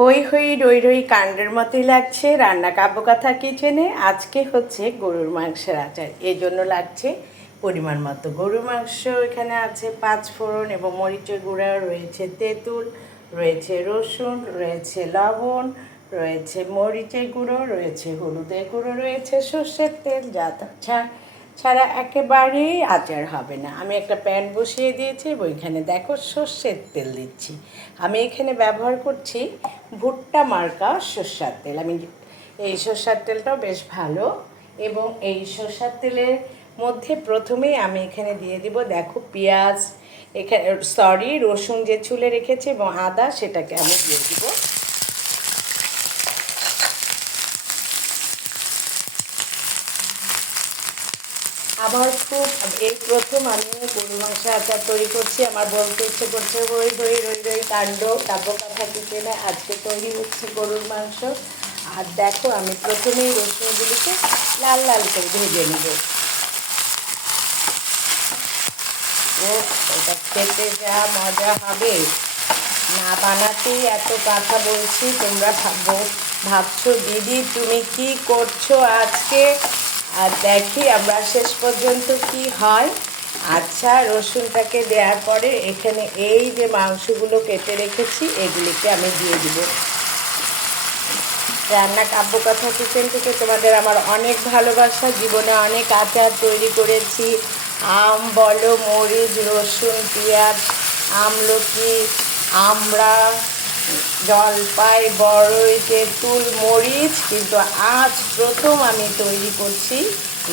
হই হই রই রই কাণ্ডের মতোই লাগছে রান্না কাব্যকথা কিচেনে। আজকে হচ্ছে গরুর মাংসের আচার, এই জন্য লাগছে পরিমাণ মতো গরুর মাংস। এখানে আছে 5 ফোড়ন এবং মরিচের গুঁড়া, রয়েছে তেঁতুল, রয়েছে রসুন, রয়েছে লবণ, রয়েছে মরিচের গুঁড়ো, রয়েছে হলুদের গুঁড়ো, রয়েছে সর্ষের তেল, যা ছাড়া একেবারেই আচার হবে না। আমি একটা প্যান বসিয়ে দিয়েছি এবং এখানে দেখো সর্ষের তেল দিচ্ছি। আমি এখানে ব্যবহার করছি ভুট্টা মার্কা সর্ষের তেল। আমি এই সর্ষের তেলটাও বেশ ভালো এবং এই সর্ষের তেলের মধ্যে প্রথমেই আমি এখানে দিয়ে দিব দেখো পেঁয়াজ, এখানে রসুন যে ছুলে রেখেছি এবং আদা, সেটাকে আমি দিয়ে দিব। আমার খুব এই প্রথম আমি গরুর মাংসের আচার তৈরি করছি। আমার বলতে ইচ্ছে করছে হই হই রই রই কাণ্ড কাব্যকথা কিচেনে আজকে তৈরি হচ্ছে গরুর মাংস। আর দেখো আমি প্রথমেই রসুনগুলিকে লাল লাল করে ভেজে নেব। ও, এটা খেতে যা মজা হবে, না বানাতেই এত কথা বলছি। তোমরা ভাবছো দিদি তুমি কি করছো আজকে, আর দেখি আমরা শেষ পর্যন্ত কি হয়। আচ্ছা, রসুনটাকে দেওয়ার পরে এখানে এই যে মাংসগুলো কেটে রেখেছি এগুলিকে আমি দিয়ে দিব। রান্না কাব্যকথা কিচেন থেকে তোমাদের আমার অনেক ভালোবাসা। জীবনে অনেক আচার তৈরি করেছি, আম বলো, মরিচ, রসুন, পেঁয়াজ, আমলকি, আমড়া, জলপাই, বড়ই, তেঁতুল, মরিচ, কিন্তু আজ প্রথম আমি তৈরি করছি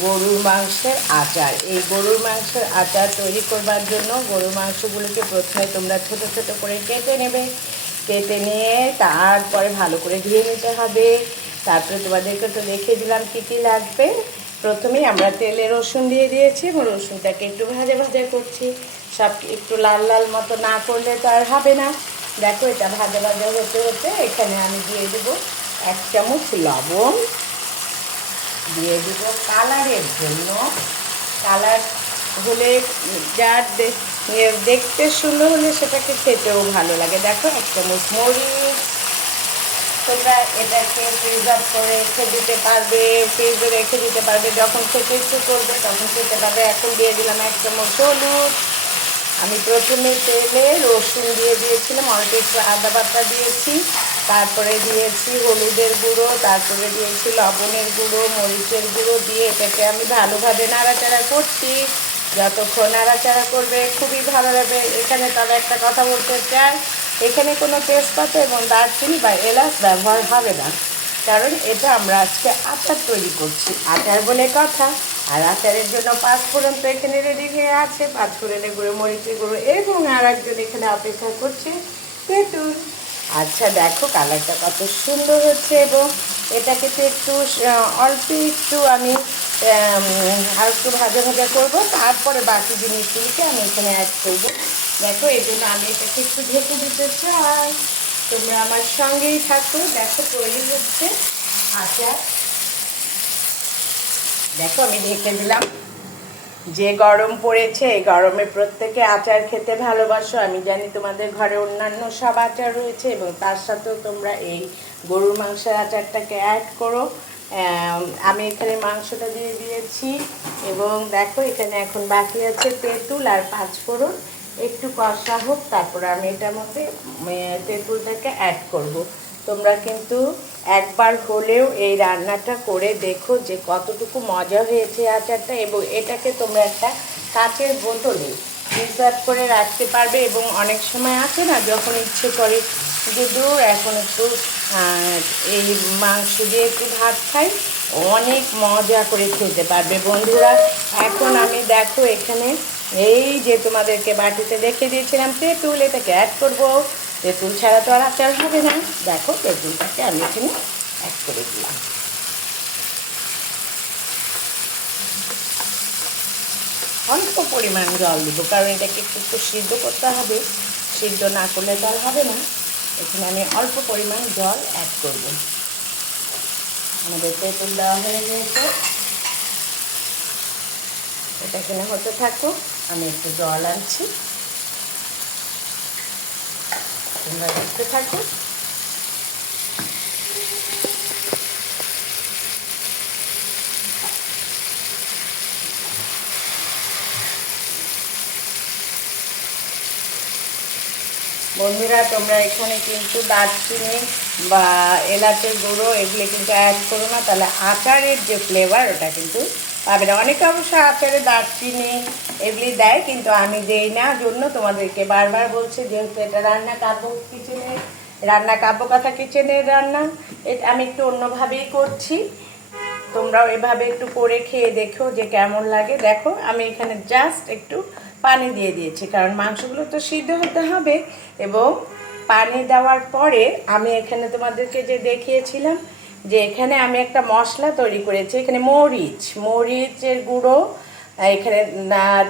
গরুর মাংসের আচার। এই গরুর মাংসের আচার তৈরি করবার জন্য গরুর মাংসগুলোকে প্রথমে তোমরা ছোট ছোট করে কেটে নেবে। কেটে নিয়ে তারপরে ভালো করে ধুয়ে নিতে হবে। তারপরে তোমাদেরকে তো দেখিয়ে দিলাম কী কী লাগবে। প্রথমেই আমরা তেলে রসুন দিয়ে দিয়েছি এবং রসুনটাকে একটু ভাজা ভাজা করছি। সব একটু লাল লাল মতো না করলে তো আর হবে না। দেখো এটা ভাজা ভাজা হতে হতে এখানে আমি দিয়ে দেবো 1 চামচ লবণ, দিয়ে দেব কালারের জন্য। কালার হলে যার দেখতে সুন্দর হলে সেটাকে খেতেও ভালো লাগে। দেখো 1 চামচ মরিচ। তোমরা এটাকে প্রিজার্ভ করে রেখে দিতে পারবে, ফ্রিজে রেখে দিতে পারবে, যখন খেতে ইচ্ছে করবে তখন খেতে পারবে। এখন দিয়ে দিলাম 1 চামচ হলুদ। আমি প্রথমে তেলে রসুন দিয়ে দিয়েছিলাম, অল্প একটু আদা বাটা দিয়েছি, তারপরে দিয়েছি হলুদের গুঁড়ো, তারপরে দিয়েছি লবণের গুঁড়ো, মরিচের গুঁড়ো দিয়ে এটাকে আমি ভালোভাবে নাড়াচাড়া করছি। যতক্ষণ নাড়াচাড়া করবে খুবই ভালো লাগবে। এখানে তবে একটা কথা বলতে চাই, এখানে কোনো তেজপাতা এবং দারচিনি বা এলাচ ব্যবহার হবে না, কারণ এটা আমরা আজকে আচার তৈরি করছি, আচার বলে কথা। আর আচারের জন্য 5 ফোড়ন তো এখানে রেডি হয়ে আছে, 5 ফোড়নের গুঁড়ো, মরিচের গুঁড়ো এবং আর একজন এখানে অপেক্ষা করছে তেঁতুল। আচ্ছা দেখো কালারটা কত সুন্দর হচ্ছে এবং এটাকে তো একটু অল্প একটু আমি আর একটু ভাজা ভাজা করবো, তারপরে বাকি জিনিসগুলিকে আমি এখানে অ্যাড করবো। দেখো এই জন্য আমি এটাকে একটু ঢেকে দিতে চাই। তোমরা আমার সঙ্গেই থাকো। দেখো তৈরি হচ্ছে আচার। দেখো আমি ঢেকে দিলাম। যে গরম পড়েছে, এই গরমে প্রত্যেকে আচার খেতে ভালোবাসো। আমি জানি তোমাদের ঘরে অন্যান্য সব আচার রয়েছে এবং তার সাথেও তোমরা এই গরুর মাংসের আচারটাকে অ্যাড করো। আমি এখানে মাংসটা দিয়ে দিয়েছি এবং দেখো এখানে এখন বাকি আছে তেঁতুল আর 5 ফোড়ন। একটু কষা হোক, তারপর আমি এটার মধ্যে তেঁতুলটাকে অ্যাড করব। তোমরা কিন্তু একবার হলেও এই রান্নাটা করে দেখো যে কতটুকু মজা হয়েছে আচারটা। এবং এটাকে তোমরা একটা কাচের বোতলে প্রিজার্ভ করে রাখতে পারবে এবং অনেক সময় আছে না, যখন ইচ্ছে করে যে দূর এখন একটু এই মাংস দিয়ে একটু ভাত খাই, অনেক মজা করে খেতে পারবে বন্ধুরা। এখন আমি দেখো এখানে এই যে তোমাদেরকে বাটিতে দেখে দিয়েছিলাম তেঁতুল, এটাকে অ্যাড করবো। তেঁতুল ছাড়া তো আর আচার হবে না। দেখো তেঁতুলটাকে আমি এখানে অ্যাড করে দিলাম। অল্প পরিমাণ জল দেবো, কারণ এটাকে একটু সিদ্ধ করতে হবে, সিদ্ধ না করলে তো আর হবে না। এখানে আমি অল্প পরিমাণ জল অ্যাড করব। আমাদের তেঁতুল দেওয়া হয়ে গেছে, এটা এখানে হতে থাকো। আমি একটু জল আনছি, তোমরা দেখতে থাকো। বন্ধুরা তোমরা এখানে কিন্তু দারচিনি বা এলাচের গুঁড়ো এগুলো কিন্তু অ্যাড করো না, তাহলে আচারের যে ফ্লেভার ওটা কিন্তু পাবে না। অনেকে অবশ্য আচারে দারচিনি এগুলি দেয়, কিন্তু আমি দেই না জন্য তোমাদেরকে বারবার বলছি, যেহেতু এটা রান্না কাব্যকথা কিচেনের রান্না, এটা আমি একটু অন্যভাবেই করছি। তোমরাও এভাবে একটু করে খেয়ে দেখো যে কেমন লাগে। দেখো আমি এখানে জাস্ট একটু পানি দিয়ে দিয়েছি, কারণ মাংসগুলো তো সিদ্ধ হতে হবে। এবং পানি দেওয়ার পরে আমি এখানে তোমাদেরকে যে দেখিয়েছিলাম যে এখানে আমি একটা মশলা তৈরি করেছি। এখানে মরিচের গুঁড়ো, এখানে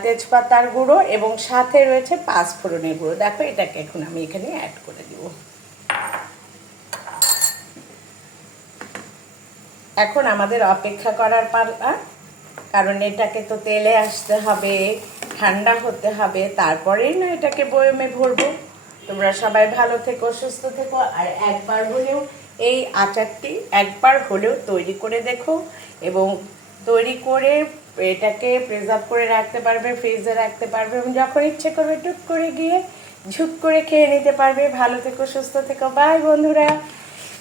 তেজপাতার গুঁড়ো এবং সাথে রয়েছে পাঁচফোড়নের গুঁড়ো। দেখো এটাকে এখন আমি এখানে অ্যাড করে দিব। এখন আমাদের অপেক্ষা করার পালা, কারণ এটাকে তো তেলে আসতে হবে, ঠান্ডা হতে হবে, তারপরেই না এটাকে বয়মে ভরবো। তোমরা সবাই ভালো থেকো, সুস্থ থেকো, আর একবার হলেও এই আচারটি একবার হলেও তৈরি করে দেখো। এবং তৈরি করে এটাকে প্রিজার্ভ করে রাখতে পারবে, ফ্রিজে রাখতে পারবে, এবং যখন ইচ্ছে করবে টুক করে গিয়ে ঝুপ করে খেয়ে নিতে পারবে। ভালো থেকো, সুস্থ থেকো, বাই বন্ধুরা।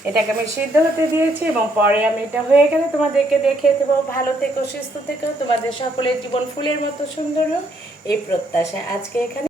এটাকে আমি সিদ্ধ হতে দিয়েছি এবং পরে আমি এটা হয়ে গেলে তোমাদেরকে দেখিয়ে দেবো। ভালো থেকো, সুস্থ থেকো, তোমাদের সকলের জীবন ফুলের মতো সুন্দর হোক এই প্রত্যাশা আজকে এখানে।